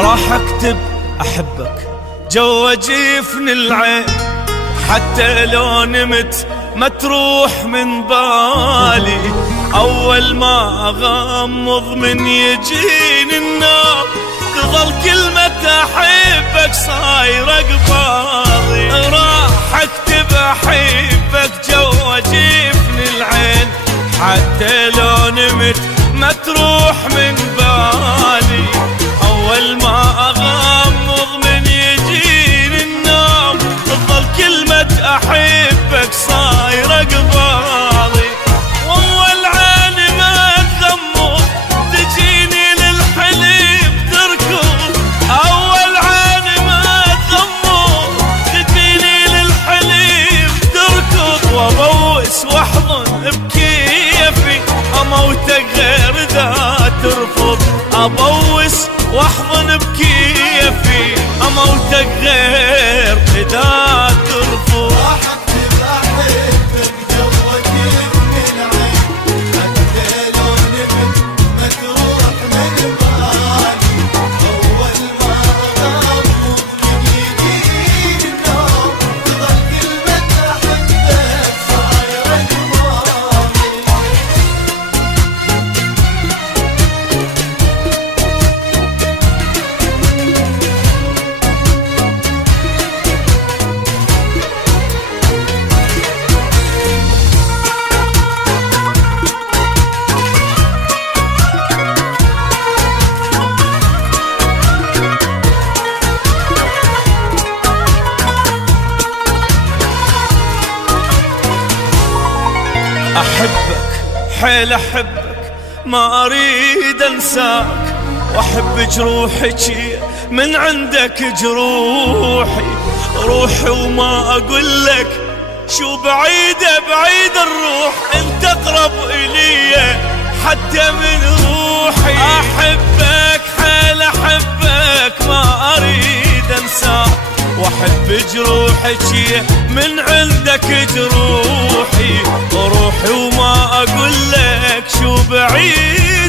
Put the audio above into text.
راح اكتب احبك جوا جفن العين، حتى لو نمت ما تروح من بالي. اول ما اغمض من يجيني النوم تظل كلمة احبك صايرة قبالي. راح اكتب احبك جوا جفن العين، حتى لو نمت ما تروح من بالي. اول ما اغمض من يجيني النوم تظل كلمة احبك صايرة قبالي. واول عيني ما تغمض تجيني للحليم تركض. اول عيني ما تغمض تجيني للحليم تركض. وابوس واحضن بكيفي اموتك غير ذا ترفض. ابوس واحضن بكيفي اموتك غير ذا ترفض. راح اكتب احبك جوا جفن العين، حتى لو نمت ما تروح من بالي. اول ما اغمض من يجيني النوم تظل كلمة احبك صايرة قبالي. احبك حيل احبك ما اريد انساك، واحب جروحك من عندك جروحي. روحي وما اقول لك شو بعيدة بعيد الروح، انت اقرب الي حتى من روحي. احبك حيل احبك ما اريد انساك، واحب جروحك من عندك جروحي. روحي وما اقول لك شو بعيد